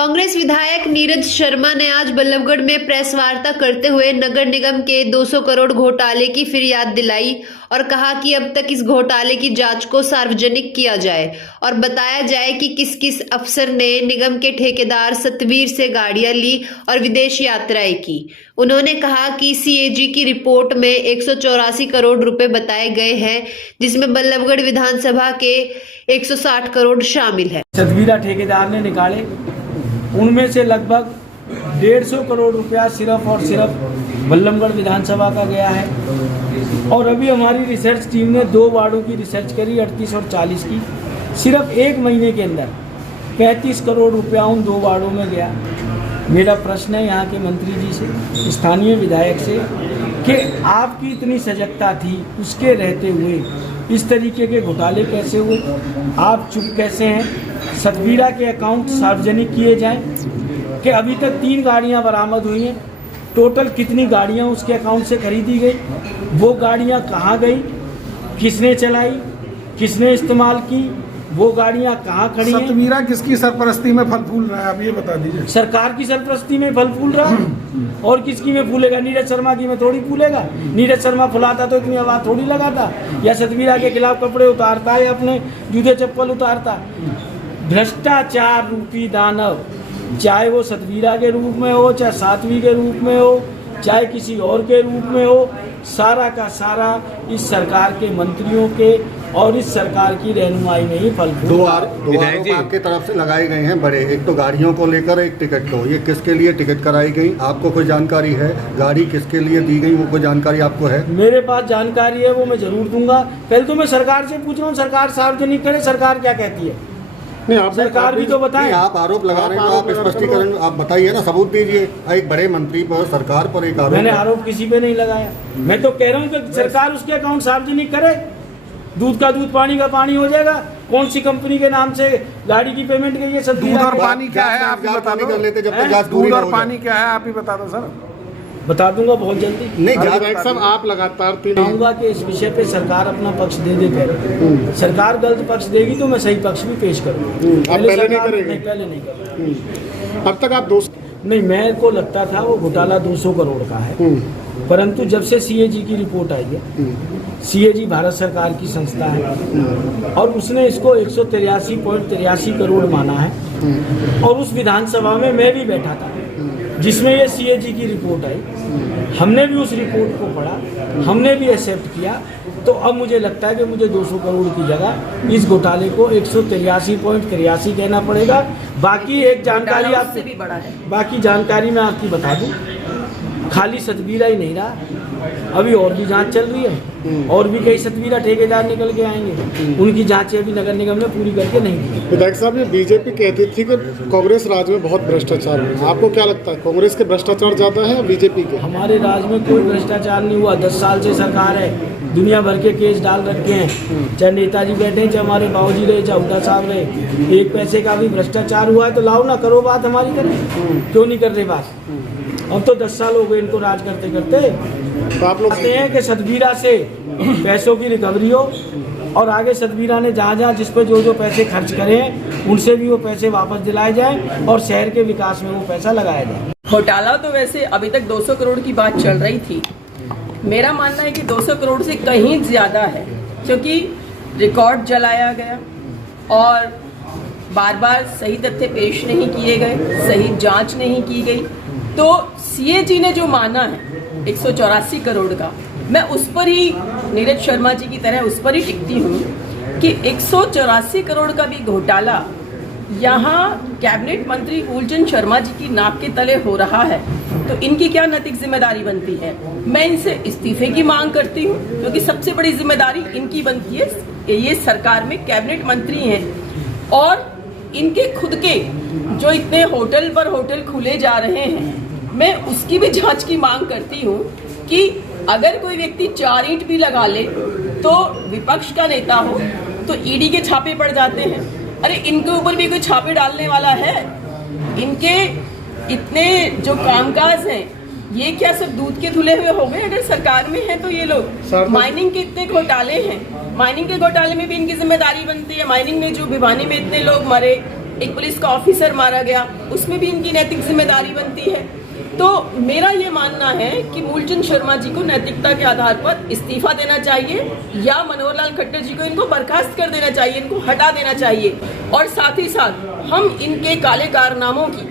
कांग्रेस विधायक नीरज शर्मा ने आज बल्लभगढ़ में प्रेस वार्ता करते हुए नगर निगम के 200 करोड़ घोटाले की फिरियाद दिलाई और कहा कि अब तक इस घोटाले की जांच को सार्वजनिक किया जाए और बताया जाए कि किस किस अफसर ने निगम के ठेकेदार सतवीर से गाड़ियां ली और विदेश यात्राएं की। उन्होंने कहा कि सीएजी की रिपोर्ट में 184 करोड़ रुपए बताए गए हैं, जिसमें बल्लभगढ़ विधानसभा के 160 करोड़ शामिल है। सतवीरा ठेकेदार ने निकाले, उनमें से लगभग 150 करोड़ रुपया सिर्फ और सिर्फ बल्लभगढ़ विधानसभा का गया है। और अभी हमारी रिसर्च टीम ने 2 वार्डों की रिसर्च करी, 38 और 40 की। सिर्फ 1 महीने के अंदर 35 करोड़ रुपया उन 2 वार्डों में गया। मेरा प्रश्न है यहाँ के मंत्री जी से, स्थानीय विधायक से, कि आपकी इतनी सजगता थी, उसके रहते हुए इस तरीके के घोटाले कैसे हुए? आप चुप कैसे हैं? सतवीरा के अकाउंट सार्वजनिक किए जाएं कि अभी तक 3 गाड़ियां बरामद हुई हैं। टोटल कितनी गाड़ियां उसके अकाउंट से खरीदी गई, वो गाड़ियां कहां गई, किसने चलाई, किसने इस्तेमाल की, वो गाड़ियां कहां खड़ी हैं? सतवीरा किसकी सरपरस्ती में फल फूल रहा है, अब ये बता दीजिए। सरकार की सरपरस्ती में फल फूल रहा और किसकी में फूलेगा? नीरज शर्मा की में थोड़ी फूलेगा। नीरज शर्मा फुलाता तो इतनी आवाज़ थोड़ी लगाता, या सतवीरा के खिलाफ कपड़े उतारता या अपने जूते चप्पल उतारता। भ्रष्टाचार रूपी दानव, चाहे वो सतवीरा के रूप में हो, चाहे साध्वी के रूप में हो, चाहे किसी और के रूप में हो, सारा का सारा इस सरकार के मंत्रियों के और इस सरकार की रहनुमाई में ही फल फूल। 2 आरोप आपके तरफ से लगाए गए हैं बड़े, एक तो गाड़ियों को लेकर, एक टिकट को। ये किसके लिए टिकट कराई गई, आपको कोई जानकारी है? गाड़ी किसके लिए दी गई, वो कोई जानकारी आपको है? मेरे पास जानकारी है, वो मैं जरूर दूंगा। पहले तो मैं सरकार से पूछ रहा हूँ, सरकार सार्वजनिक करे, सरकार क्या कहती है? नहीं, आप सरकार भी तो बताएं। आप आरोप लगा रहे हैं तो आप स्पष्टीकरण आप बताइए ना, सबूत दीजिए। एक बड़े मंत्री पर, सरकार पर एक आरोप। मैंने आरोप किसी पे नहीं लगाया। मैं तो कह रहा हूँ कि सरकार उसके अकाउंट सार्वजनिक करे। दूध का दूध, पानी का पानी हो जाएगा। कौन सी कंपनी के नाम से गाड़ी की पेमेंट गई है? सब दूध और पानी क्या है आप ही बता दो। दूध और पानी क्या है आप ही बता दो सर। बता दूंगा बहुत जल्दी। नहीं साहब, आप लगातार चाहूंगा कि इस विषय पे सरकार अपना पक्ष दे दे। पहले सरकार गलत पक्ष देगी तो मैं सही पक्ष भी पेश करूंगा। पहले नहीं करेंगे? पहले नहीं करेंगे। अब तक आप 200 नहीं, मेरे को लगता था वो घोटाला 200 करोड़ का है, परंतु जब से सीएजी की रिपोर्ट आई है, सीएजी भारत सरकार की संस्था है और उसने इसको 183.83 करोड़ माना है। और उस विधानसभा में मैं भी बैठा था जिसमें ये सीएजी की रिपोर्ट आई। हमने भी उस रिपोर्ट को पढ़ा, हमने भी एक्सेप्ट किया। तो अब मुझे लगता है कि मुझे 200 करोड़ की जगह इस घोटाले को 183.83 कहना पड़ेगा। बाकी एक जानकारी आपसे भी बड़ा है, बाकी जानकारी मैं आपकी बता दूं, खाली सतवीरा ही नहीं रहा, अभी और भी जांच चल रही है और भी कई सतवीरा ठेकेदार निकल के आएंगे। उनकी जांचें अभी नगर निगम ने पूरी करके नहीं दी। विधायक साहब, ये बीजेपी कहती थी कि कांग्रेस राज में बहुत भ्रष्टाचार है, आपको क्या लगता है कांग्रेस के भ्रष्टाचार ज्यादा है या बीजेपी के? हमारे राज्य में कोई भ्रष्टाचार नहीं हुआ। 10 साल से सरकार है, दुनिया भर के केस डाल रखे हैं, चाहे नेताजी बैठे, चाहे हमारे बाबूजी रहे, चाहे हुड्डा साहब रहे। 1 पैसे का भी भ्रष्टाचार हुआ है तो लाओ ना, करो बात, हमारी करें। क्यों नहीं कर रहे बात? अब तो 10 साल हो गए इनको राज करते करते। तो आप लोग कहते हैं कि सतवीरा से पैसों की रिकवरी हो और आगे सतवीरा ने जहाँ जिस पे जो पैसे खर्च करें उनसे भी वो पैसे वापस दिलाए जाएं और शहर के विकास में वो पैसा लगाया जाए। घोटाला तो वैसे अभी तक 200 करोड़ की बात चल रही थी। मेरा मानना है कि 200 करोड़ से कहीं ज़्यादा है, क्योंकि रिकॉर्ड जलाया गया और बार बार सही तथ्य पेश नहीं किए गए, सही जांच नहीं की गई। तो सीएजी ने जो माना है 184 करोड़ का, मैं उस पर ही नीरज शर्मा जी की तरह उस पर ही टिकती हूँ कि 184 करोड़ का भी घोटाला यहाँ कैबिनेट मंत्री फूलचंद शर्मा जी की नाक के तले हो रहा है, तो इनकी क्या नैतिक जिम्मेदारी बनती है? मैं इनसे इस्तीफे की मांग करती हूँ, क्योंकि सबसे बड़ी जिम्मेदारी इनकी बनती है। ये सरकार में कैबिनेट मंत्री हैं और इनके खुद के जो इतने होटल पर होटल खुले जा रहे हैं, मैं उसकी भी जांच की मांग करती हूँ कि अगर कोई व्यक्ति 4 ईंट भी लगा ले तो विपक्ष का नेता हो तो ईडी के छापे पड़ जाते हैं। अरे इनके ऊपर भी कोई छापे डालने वाला है? इनके इतने जो कामकाज हैं, ये क्या सब दूध के धुले हुए हो गए? अगर सरकार में है तो ये लोग माइनिंग के इतने घोटाले हैं, माइनिंग के घोटाले में भी इनकी जिम्मेदारी बनती है। माइनिंग में जो भिवानी में इतने लोग मरे, एक पुलिस का ऑफिसर मारा गया, उसमें भी इनकी नैतिक जिम्मेदारी बनती है। तो मेरा ये मानना है कि मूलचंद शर्मा जी को नैतिकता के आधार पर इस्तीफा देना चाहिए या मनोहर लाल खट्टर जी को इनको बर्खास्त कर देना चाहिए, इनको हटा देना चाहिए। और साथ ही साथ हम इनके काले कारनामों की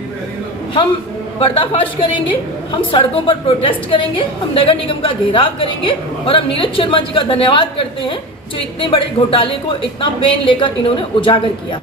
हम पर्दाफाश करेंगे, हम सड़कों पर प्रोटेस्ट करेंगे, हम नगर निगम का घेराव करेंगे और हम नीरज शर्मा जी का धन्यवाद करते हैं जो इतने बड़े घोटाले को इतना पेन लेकर इन्होंने उजागर किया।